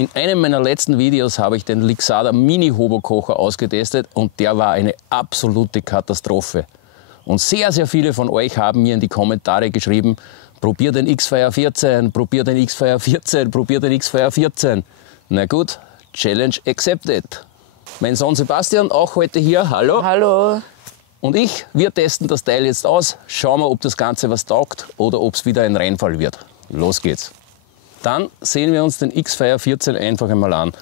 In einem meiner letzten Videos habe ich den Lixada Mini-Hobo-Kocher ausgetestet und der war eine absolute Katastrophe. Und sehr, sehr viele von euch haben mir in die Kommentare geschrieben, probier den X-Fire 14, probier den X-Fire 14, probier den X-Fire 14. Na gut, Challenge accepted. Mein Sohn Sebastian, auch heute hier. Hallo. Hallo. Und wir testen das Teil jetzt aus, schauen wir, ob das Ganze was taugt oder ob es wieder ein Reinfall wird. Los geht's. Dann sehen wir uns den X-Fire 14 einfach einmal an.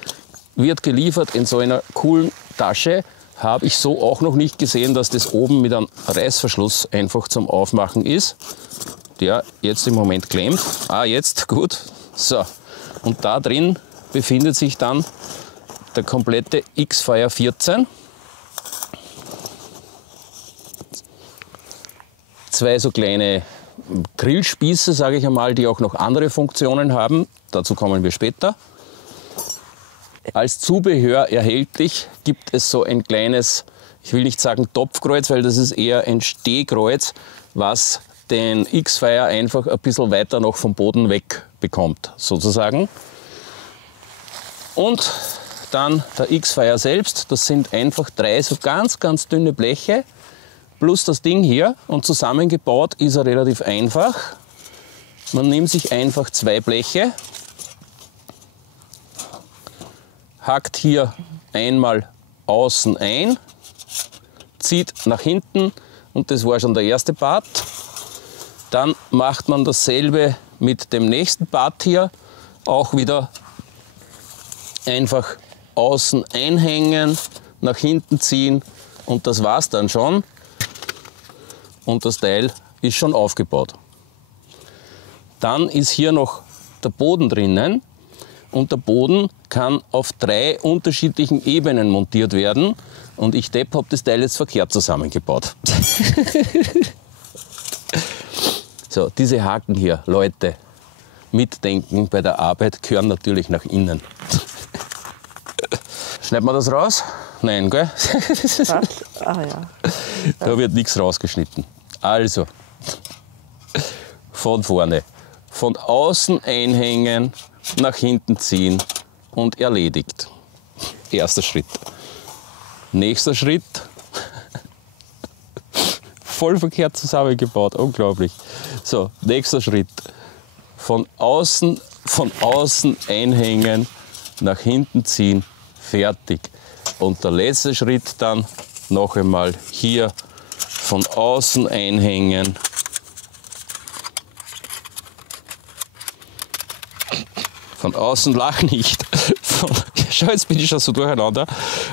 Wird geliefert in so einer coolen Tasche. Habe ich so auch noch nicht gesehen, dass das oben mit einem Reißverschluss einfach zum Aufmachen ist. Der jetzt im Moment klemmt. Ah, jetzt, gut. So, und da drin befindet sich dann der komplette X-Fire 14. Zwei so kleine Grillspieße, sage ich einmal, die auch noch andere Funktionen haben. Dazu kommen wir später. Als Zubehör erhältlich gibt es so ein kleines, ich will nicht sagen Topfkreuz, weil das ist eher ein Stehkreuz, was den X-Fire einfach ein bisschen weiter noch vom Boden weg bekommt, sozusagen. Und dann der X-Fire selbst, das sind einfach 3 so ganz, ganz dünne Bleche. Plus das Ding hier, und zusammengebaut ist er relativ einfach. Man nimmt sich einfach 2 Bleche, hackt hier einmal außen ein, zieht nach hinten und das war schon der erste Part. Dann macht man dasselbe mit dem nächsten Part hier, auch wieder einfach außen einhängen, nach hinten ziehen und das war's dann schon. Und das Teil ist schon aufgebaut. Dann ist hier noch der Boden drinnen und der Boden kann auf 3 unterschiedlichen Ebenen montiert werden und ich habe das Teil jetzt verkehrt zusammengebaut. So, diese Haken hier, Leute, mitdenken bei der Arbeit, gehören natürlich nach innen. Schneiden wir das raus? Nein, gell? Ah, ja. Da wird nichts rausgeschnitten. Also, von vorne, von außen einhängen, nach hinten ziehen und erledigt. Erster Schritt. Nächster Schritt. Voll verkehrt zusammengebaut, unglaublich. So, nächster Schritt. Von außen einhängen, nach hinten ziehen, fertig. Und der letzte Schritt dann noch einmal hier von außen einhängen. Von außen, lach nicht. Schau, jetzt bin ich schon so durcheinander.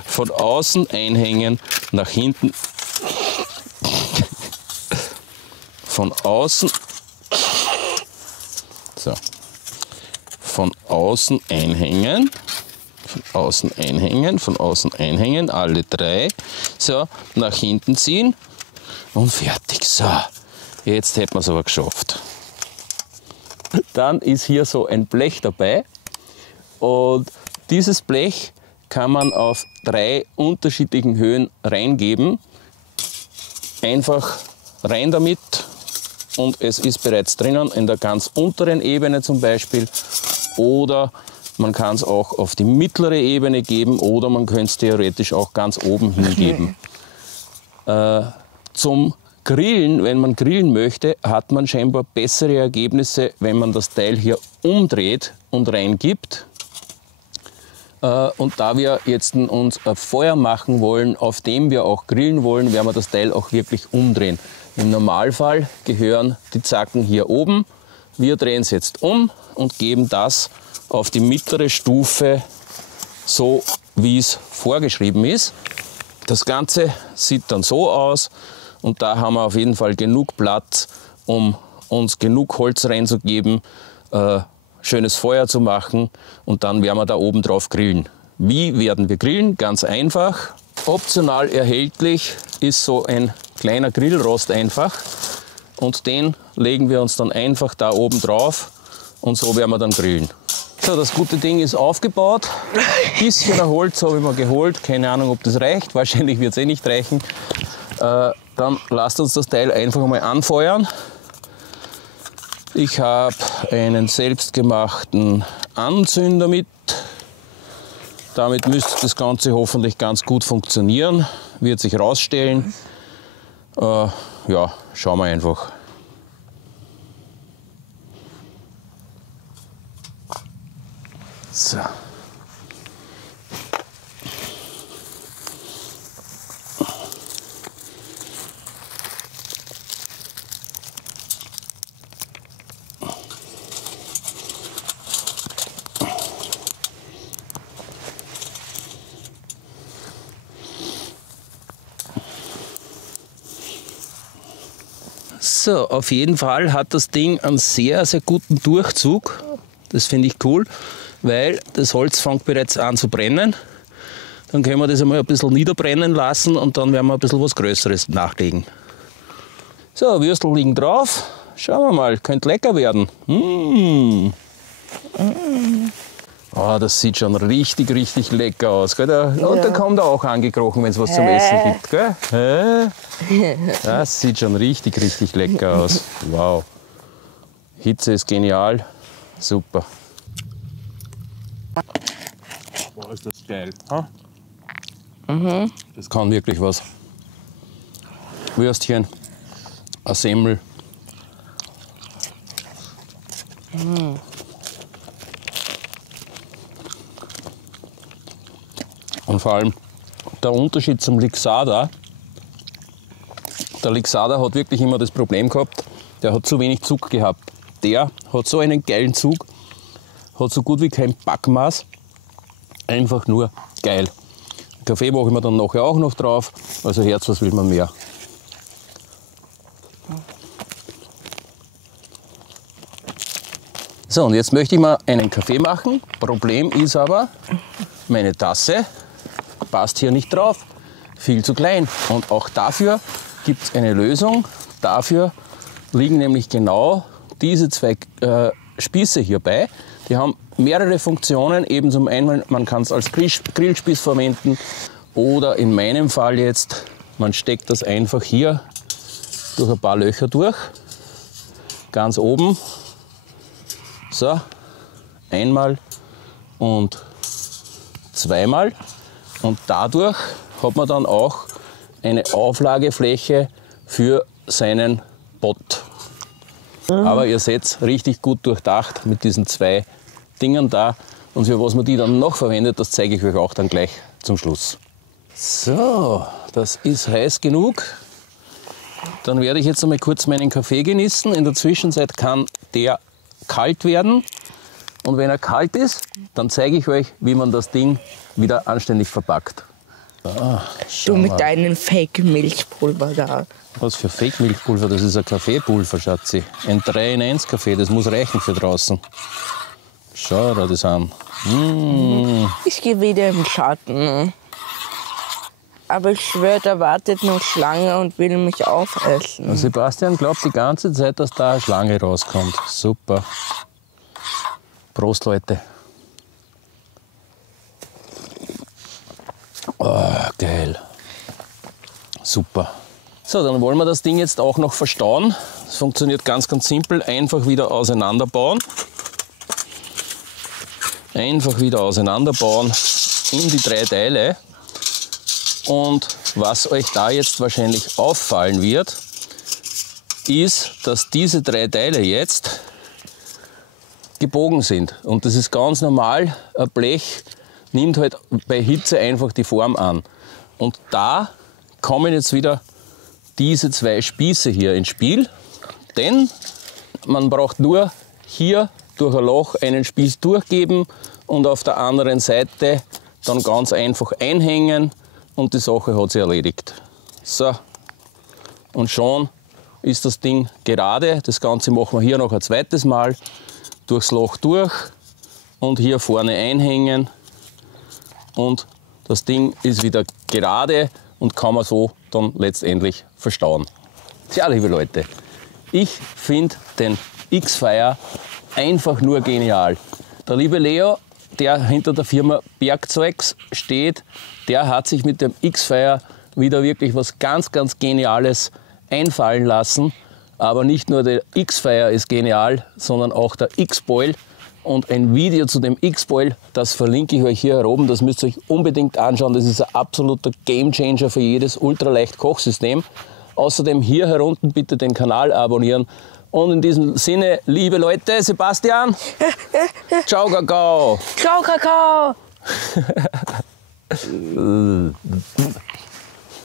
Von außen einhängen, nach hinten. Von außen. So. Von außen einhängen. Von außen einhängen, von außen einhängen, alle 3. So, nach hinten ziehen und fertig. So, jetzt hätten wir es aber geschafft. Dann ist hier so ein Blech dabei und dieses Blech kann man auf 3 unterschiedlichen Höhen reingeben. Einfach rein damit und es ist bereits drinnen, in der ganz unteren Ebene zum Beispiel, oder man kann es auch auf die mittlere Ebene geben oder man könnte es theoretisch auch ganz oben hingeben. Zum Grillen, wenn man grillen möchte, hat man scheinbar bessere Ergebnisse, wenn man das Teil hier umdreht und reingibt. Und da wir jetzt uns ein Feuer machen wollen, auf dem wir auch grillen wollen, werden wir das Teil auch wirklich umdrehen. Im Normalfall gehören die Zacken hier oben. Wir drehen es jetzt um und geben das auf die mittlere Stufe, so wie es vorgeschrieben ist. Das Ganze sieht dann so aus und da haben wir auf jeden Fall genug Platz, um uns genug Holz reinzugeben, schönes Feuer zu machen und dann werden wir da oben drauf grillen. Wie werden wir grillen? Ganz einfach. Optional erhältlich ist so ein kleiner Grillrost einfach und den legen wir uns dann einfach da oben drauf und so werden wir dann grillen. So, das gute Ding ist aufgebaut. Ein bisschen Holz habe ich mir geholt. Keine Ahnung, ob das reicht. Wahrscheinlich wird es eh nicht reichen. Dann lasst uns das Teil einfach mal anfeuern. Ich habe einen selbstgemachten Anzünder mit. Damit müsste das Ganze hoffentlich ganz gut funktionieren. Wird sich rausstellen. Ja, schauen wir einfach. So. So, auf jeden Fall hat das Ding einen sehr, sehr guten Durchzug. Das finde ich cool, weil das Holz fängt bereits an zu brennen. Dann können wir das einmal ein bisschen niederbrennen lassen und dann werden wir ein bisschen was Größeres nachlegen. So, Würstel liegen drauf. Schauen wir mal, könnte lecker werden. Oh, das sieht schon richtig, richtig lecker aus. Gell? Und da kommt er auch angekrochen, wenn es was zum Essen gibt. Gell? Das sieht schon richtig, richtig lecker aus. Wow. Hitze ist genial. Super. Boah, ist das geil. Ha? Das kann wirklich was. Würstchen, eine Semmel. Und vor allem der Unterschied zum Lixada. Der Lixada hat wirklich immer das Problem gehabt, der hat zu wenig Zug gehabt. Der hat so einen geilen Zug, hat so gut wie kein Backmaß. Einfach nur geil. Kaffee mache ich mir dann nachher auch noch drauf. Also Herz, was will man mehr? So, und jetzt möchte ich mal einen Kaffee machen. Problem ist aber, meine Tasse passt hier nicht drauf. Viel zu klein. Und auch dafür gibt es eine Lösung. Dafür liegen nämlich genau diese zwei Spieße hierbei. Die haben mehrere Funktionen. Eben zum einen, man kann es als Grillspieß verwenden. Oder in meinem Fall jetzt, man steckt das einfach hier durch ein paar Löcher durch. Ganz oben. So, einmal und zweimal. Und dadurch hat man dann auch eine Auflagefläche für seinen Pott. Aber ihr seht, richtig gut durchdacht mit diesen zwei Dingen da. Und für was man die dann noch verwendet, das zeige ich euch auch dann gleich zum Schluss. So, das ist heiß genug. Dann werde ich jetzt einmal kurz meinen Kaffee genießen. In der Zwischenzeit kann der kalt werden. Und wenn er kalt ist, dann zeige ich euch, wie man das Ding wieder anständig verpackt. Du mit deinem Fake-Milchpulver da. Was für Fake-Milchpulver? Das ist ein Kaffeepulver, Schatzi. Ein 3-in-1-Kaffee, das muss reichen für draußen. Schau dir das an. Ich gehe wieder im Schatten. Aber ich schwöre, da wartet noch Schlange und will mich aufessen. Und Sebastian glaubt die ganze Zeit, dass da eine Schlange rauskommt. Super. Prost, Leute. Oh, geil. Super. So, dann wollen wir das Ding jetzt auch noch verstauen. Das funktioniert ganz, ganz simpel. Einfach wieder auseinanderbauen. Einfach wieder auseinanderbauen in die 3 Teile. Und was euch da jetzt wahrscheinlich auffallen wird, ist, dass diese 3 Teile jetzt gebogen sind. Und das ist ganz normal. Ein Blech nimmt halt bei Hitze einfach die Form an. Und da kommen jetzt wieder diese 2 Spieße hier ins Spiel. Denn man braucht nur hier durch ein Loch einen Spieß durchgeben und auf der anderen Seite dann ganz einfach einhängen. Und die Sache hat sich erledigt. So, und schon ist das Ding gerade. Das Ganze machen wir hier noch ein zweites Mal. Durchs Loch durch und hier vorne einhängen. Und das Ding ist wieder gerade und kann man so dann letztendlich verstauen. Tja, liebe Leute, ich finde den X-Fire einfach nur genial. Der liebe Leo, der hinter der Firma Bergzeugs steht, der hat sich mit dem X-Fire wieder wirklich was ganz, ganz Geniales einfallen lassen. Aber nicht nur der X-Fire ist genial, sondern auch der X-Boil. und ein Video zu dem X-Boil, das verlinke ich euch hier oben. Das müsst ihr euch unbedingt anschauen. Das ist ein absoluter Gamechanger für jedes ultraleicht Kochsystem. Außerdem hier herunten bitte den Kanal abonnieren. Und in diesem Sinne, liebe Leute, Sebastian, ciao Kakao. Ciao, Kakao.